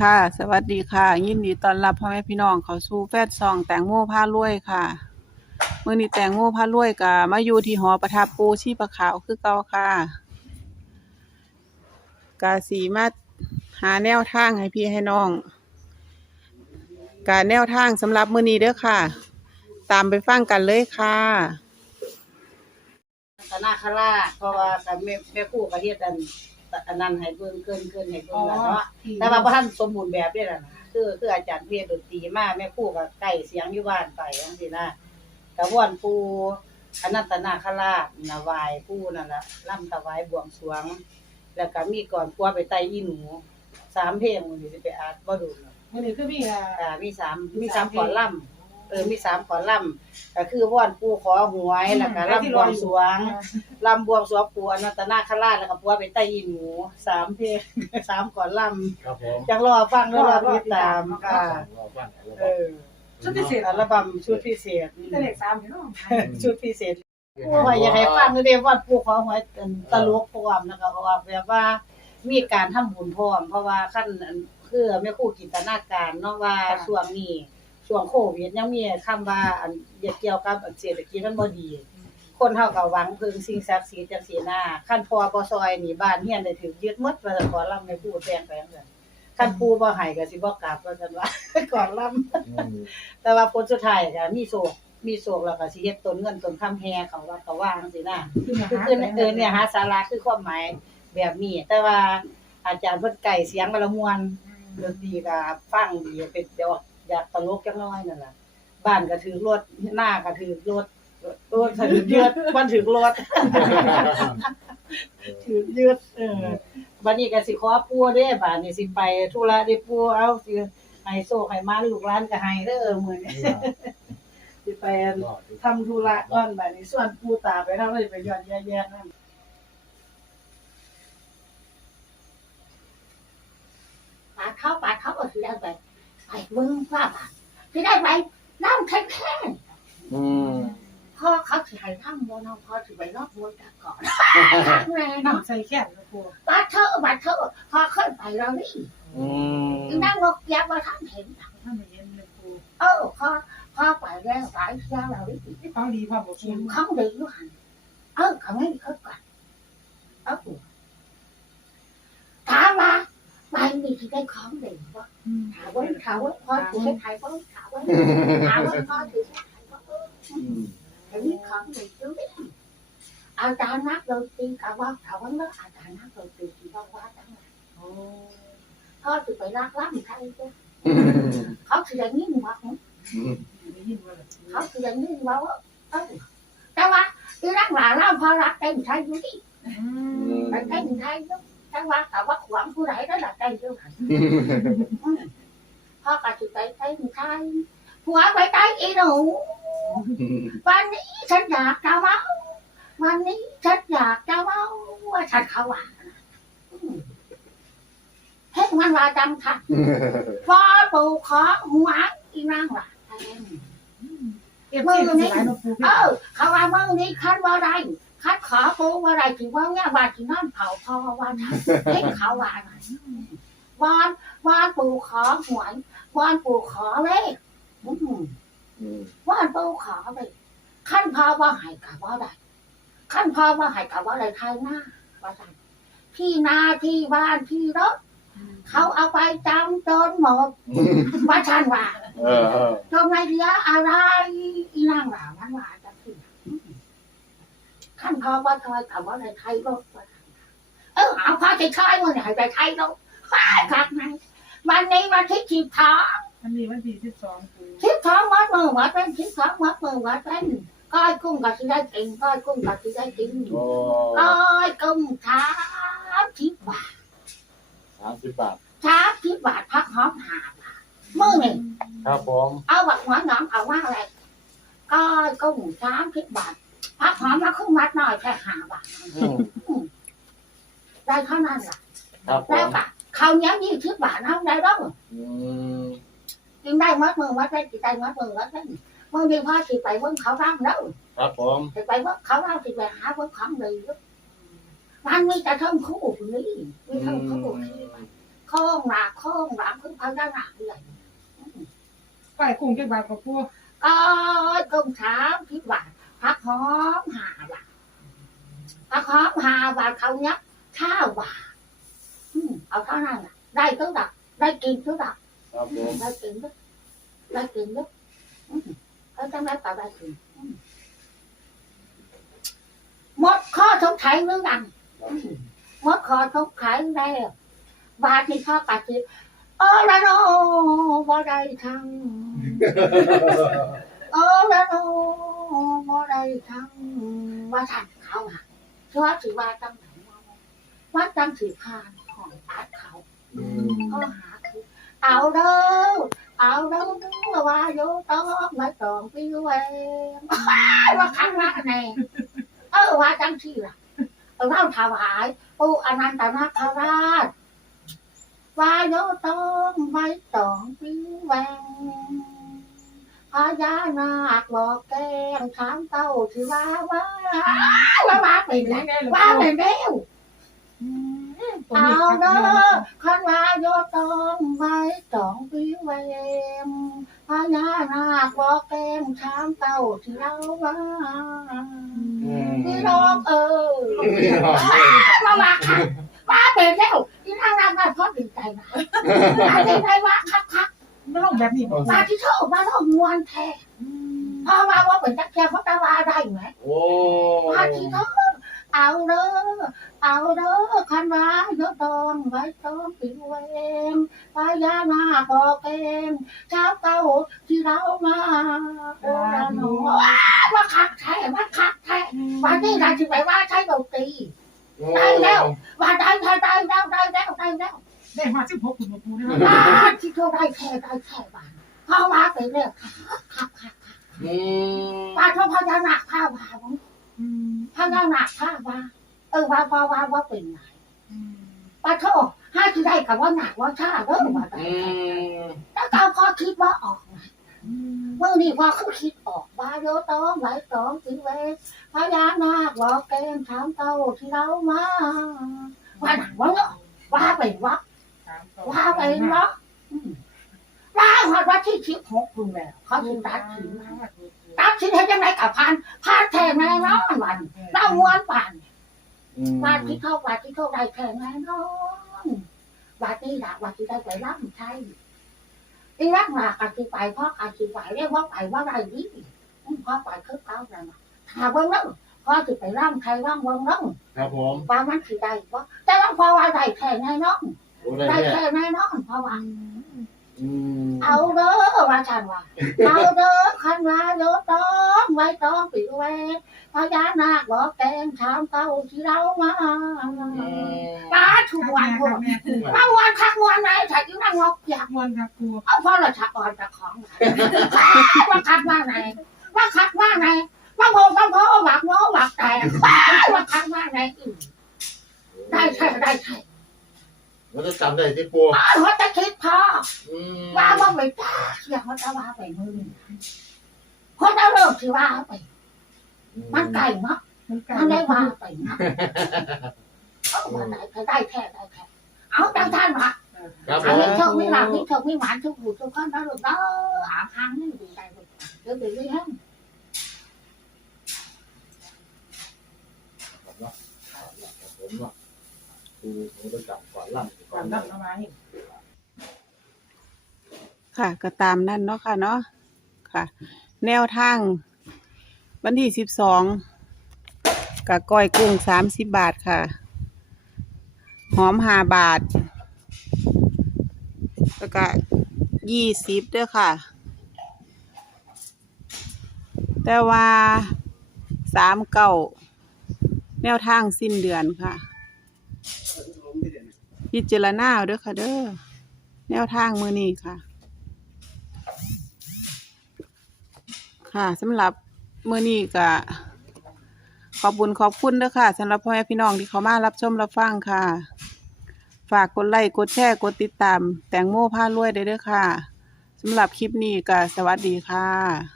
ค่ะ สวัสดีค่ะ ยินดีต้อนรับพ่อแม่พี่น้องเขาสู่แฟดซองแตงโมพารวยค่ะมื้อนี้แตงโมพารวยก็มาอยู่ที่หอประทับปูชีประขาวคือเก่าค่ะกาสีมาหาแนวทางให้พี่ให้น้องการแนวทางสำหรับมื้อนี้เด้อค่ะ ตามไปฟังกันเลยค่ะตนาคราชเพราะว่ากับแม่แม่คู่ก็เฮ็ดอัน อันนั้นให้เบิ่งเกินเกินให้เบิ่งแล้วเนาะแต่ว่าบ่ทันสมบูรณ์แบบเด้ล่ะนะคือคืออาจารย์เพียรดนตรีมาแม่ครู่ก็ใกล้เสียงอยู่บ้านไปจังซี่นะก็ว่อนปู่อนันตนาคราชนะไหว้ปู่นั่นล่ะร่ำถวายบวงสรวง แล้วก็มีก่อนปัวไปไต่อีหนูสามเพลงมื้อนี้สิไปอาดบ่ดูเนาะมันนี่คือมีอะอ่ามีสามมีสามขอนล่ำ เออมีสามขอนล่ำก็คือว่อนปู่ขอหวยแล้วก็ร่ำบวงสรวงลำบวงสรวงปูอนันตนาคราชแล้วก็ปัวไปใต้ยินหมูสามเพลงสามก่อนลครับผมำจังรอฟังแล้วรอติดตามค่ะรอบบ้านรอบเอบ้านอชุดพิเศษอัลบั้มชุดพิเศษแต่เด็กสามพี่น้องชุดพิเศษ ปูว่าอยากให้ฟังเด้ว่าปูขอหวยเป็นตลกพร้อมนะคะเพราะว่าแบบว่ามีการทำบุญพร้อมเพราะว่าขั้นอันคือแม่ครู่จินตนาการเนาะว่าช่วงนี้ ช่วงโควิดยังมีคำว่าอันเกี่ยวกับอันเศรษฐกิจมันบ่ดี คนเฮาก็หวังพึ่งสิ่งศักดิ์สิทธิ์จังซี่นะคันพ่อบ่ซอยนี่บ้านเฮียนได้ถูกยึดหมดว่าซั่นขอลำในผู้แปลงไปจังซั่นคันปู่บ่ให้ก็สิบ่กลับว่าซั่นว่าก่อนลำอืมแต่ว่าผลสุดท้ายก็มีโศกมีโศกแล้วก็สิเฮ็ดต้นเงินต้นคำแฮเขาว่าเขาว่าจังซี่นะคือคือเออเนี่ยหาสาระคือความหมายแบบนี้ แต่ว่าอาจารย์เพิ่นไก่เสียงบาละมวนดนตรีก็ฟังดีเป็นเดี๋ยว อยากตลกจังน้อยนั่นล่ะบ้านก็ถือรถหน้าก็ถือรถรถถือเยือดมันถือรถถือยืดเออบัดนี้ก็สิขอปู่เด้บัดนี้สิไปธุระเด้ปู่เอาสิให้โซกให้มาลูกหลานก็ให้เด้อมื้อนี้สิไปทำธุระก่อนบัดนี้ส่วนปู่ตาไปทำอะไรไปย้อนแย่ๆนั่นปาดเขาปาดเขาก็สิได้ไป ไปมึงว่าบาทสิได้ไปน้ำแข็งแข็งอืมพ่อเขาสิให้ทั้งโมนพ่อสิไปรอบมวยจากก่อนแน่เนาะน้ำใส่แค่นครูบาดเธอบาดเธอพอขึ้นไปแล้วนี่อืมนั่งนกยักษ์มาทั้งเห็นถ้าไม่เย็นเลยครูเออพอพอไปแล้วไปแล้วเราดิที่ฟังดีพอบอกเสีเสียยงงเขาดีอยู่หันเออเขาไม่เขาก่อนเออถามว่า ไปมีที่ได้ของดีวะถามว่าถามว่าพ่อถือไทยพ่อถามว่าถามว่าพ่อถือไทยพ่ออืมอันนี้ของหนึ่งจุดอาจารย์นักดนตรีกับว่าถามว่านัก อาจารย์นักดนตรีที่ว่าว่าจังไงพ่อถือไปรักล่ำใครจ้ะอืมเขาถืออย่างนี้ว่าได้ยินว่าเขาถือองนี้ว่าว่าเออแต่ว่าที่รักหลานล่ำพอรักเต็มไทยอยู่ที่ไปเต็มไทยอยู่แต่ว่าแต่ว่าขวางผู้ใช่ผัวไปใต้อีหนูวันนี้ฉันอยากจะเมาวันนี้ฉันอยากจะเมาว่าฉันเขาว่าอืมเฮ้ยมันว่าจำค่ะพอปูขอหัวอีนั่งว่าเก็บที่สลายนกครูเออเขาว่ามึงนี่คันว่าไร คันขอปูว่าไรที่ว่าเนี่ยว่าที่นั่นเผาพอว่าฉันเฮ้ยเขาว่าไงวอนวอนปูขอหวยวอนปูขอเลขอืมอืมว่าปูขอไปขั้นพอว่าใหายกับว่าได้ขั้นพอว่าใหายกับว่าอะไรไทยหน้าว่าได้ที่นาที่บ้านที่รถเขาเอาไปจำจนหมดว่าฉันว่าเออเออจนไม่เหลืออะไรอีนางหลามันว่า จะขึ้นขั้นพอว่าทอยกับว่าอะไรไทยรถว่าซั่นเออเอาพอจะใช้มันใหายไปไทยรถฟ้าคักไหนวันนี้วันที่สิบท้องอันนี้วันที่สิบสองครูทิศท้องวัดมือวัดเป็นทิศท้องวัดมือวัดเป็นก้อยกุ้งกับที่ได้กินก้อยกุ้งกับที่ได้กินโอ้ก้อยกุ้งสามสิบบาทสามสิบบาทสามสิบบาทพักหอมหาบาทมือหนึ่งครับผมเอาบักหัวหนองเอาว่าอะไรก้อยกุ้งสามสิบบาท พักหอมแล้วครึ่งมัดหน่อยแค่หาบาทอืมได้เท่านั้นแหละครับผแล้วมก็เขาวเหนี้ยยี่สิบบาทเอาได้แล้วอืมกินได้มัดมือวัดได้กินได้มัดมือวัดได้มึงดีพ่อสิไปเบิ่งเขาร่ำแล้ว ครับผม thì phải mất khẩu lao thì phải hả vẫn khoảng đi đó anh mới ta thân khổ của phụ nữ mới thân khổ của khi mà ขข้องหลักข้องหลังคือพญานาคเลยไปกุ้งเก็บบาทกับปูก็กุ้งสามสิบบาท ผักหอมห้าบาทผักหอมห้าบาทเขาเนี้ยข้าวบาทอืมเอาเท่านั้นน่ะ ได้ทุกดักได้กินทุกดักครับผมได้กินทุกได้กินทุกอืมเขาจะได้ต่อได้กินอืมหมดข้อสงสัยหรือยังครับหมดข้อสงสัยแล้วบาทที่ข้อกระติเออละโนบ่ได้ทางเออแล้วโน้ บ่ได้ทั้งว่าทันเขาน่ะเพราะถือว่าตั้งไหนมาว่าตั้งถือพานของอาเขาอืมก็หาคือเอาเด้อ ญานาคบอกแกงถามเต้าที่ว่าว่าว่าว่าเป็นแล้วว่าเป็นแล้วเอาเด้อคันว่าโยตองไว้สองปีเวมพญานาคบอกแกงถามเต้าที่เราว่าอืมพี่น้องเออว่าว่าค่ะว่าเป็นแล้วที่นั่งนั่งนั่งเพราะดีใจนะว่าเป็นไรว่าคักคักไม่ต้องแบบนี้บอกมาที่เขามาต้อง มวนแท้พอมาว่าเหมือนจักแกเขาตาว่าได้ไหมโอ้มาที่เขาเอาเด้อเอาเด้อคันว่ายกตองไว้ต้องปีเวมพญานาคบอกเองเจ้าเต้าที่เรามาโอ้ละหนูว่าคักแท้ว่าคักแท้วันนี้เราจะไปว่าใช้ดนตรีได้แล้วว่าได้ได้ได้ได้ได้ได้ได้แล้วได้มาสิบหกคุณปูนะว่าที่เขาได้แค่ได้แค่บ้าน เพราะว่าไปเรื่อยคักคักคักอืมปลาทพญานาคข้าวาของพญานาคข้าวาเออว่าว่าว่าว่าเป็นไงปลาทอให้ที่ได้กับว่าหนักว่าชาเริ่มมาได้อืมแล้วก็พอคิดว่าออกไงเมื่อนี้พอเขาคิดออกว่าโยต้องไหลตองสิเวพญานาคบอกแกงถามเต้าที่เรามาว่าหนักว่าเนาะว่าเป็นว่าว่าเป็นเนาะอืม ว่าหอดว่าที่ชิบหกคุณแล้วเขาถึงตัดถึงตัดสินให้ยังไงกับพันพันแทนแน่นอนวันเราม้วนป่านอืมบาทที่เข้าบาทที่เข้าได้แข็งแน่นอนบาทนี้ละบาทที่ได้ไปร่ำใช่ที่ร่ำมาการที่ไปเพราะการที่ไปเรียกว่าไปว่าไรดีเพราะไปคือเก้าแล้วนะถ้าเบิ้งนั่งพอจะไปร่ำใครร่ำเบิ้งนั่งครับผมว่ามันคือได้เพราะแต่ว่าพอว่าได้แข็งแน่นอนโอ้ได้ได้แค่แข็งแน่นอนเพราะว่าอืม เอาเด้อว่าฉันว่าเอาเด้อคันว่าโยต้องไว้ต้องปิดเวพญานาคบอกแกงถามเต้าที่เรามาอืมป้าถูกวันหมดป้าวันคักวันไหนฉันยังนั่งงอกอยากวันครับปูเอาพ่อเราชักอ่อนจากของว่าคักว่าไหนว่าคักว่าไหนว่าโมว่าพ่อหวักโน้หวักแต่ว่าคักว่าไหนได้ใช่ได้ใช่มันจะจำได้ที่ปูป้าเขาจะคิดพออืม ว่าว่าไปจ้าอยากเขาจะว่าไปมือคนเอาเริ่มที่ว่าไป มันไก่มากมันไก่มันได้ว่าไปมากเอาว่าไหนได้แค่ได้แค่เอาจังท่านมาครับผอันมนี้โชคไม่หลับนี่โชคไม่หวานทุกหูทุกคนนะลูกเด้ออาพังนี่ดีใจลูกเดี๋ยวไปเรื่อยผมเนาะคือผมจะจับก่อนล่ำก่ก่ออนนล่รับเอาไว้ ค่ะ ก็ตามนั่นเนาะค่ะเนาะค่ะ แนวทาง วันที่สิบสองกับก้อยกุ้งสามสิบบาทค่ะ หอมห้าบาทแล้วก็ยี่สิบด้วยค่ะ แต่ว่าสามเก้าแนวทางสิ้นเดือนค่ะพิจารณาเอาเด้อค่ะเด้อแนวทางมือนี้ค่ะ ค่ะสำหรับเมื่อนี้ก็ขอบคุญขอบคุณเด้อค่ะสำหรับพ่อแม่พี่น้องที่เขามารับชมรับฟังค่ะ ฝากกดไลค์กดแชร์กดติดตาม แตงโมผ้ารวยได้เด้อค่ะสำหรับคลิปนี้ก็สวัสดีค่ะ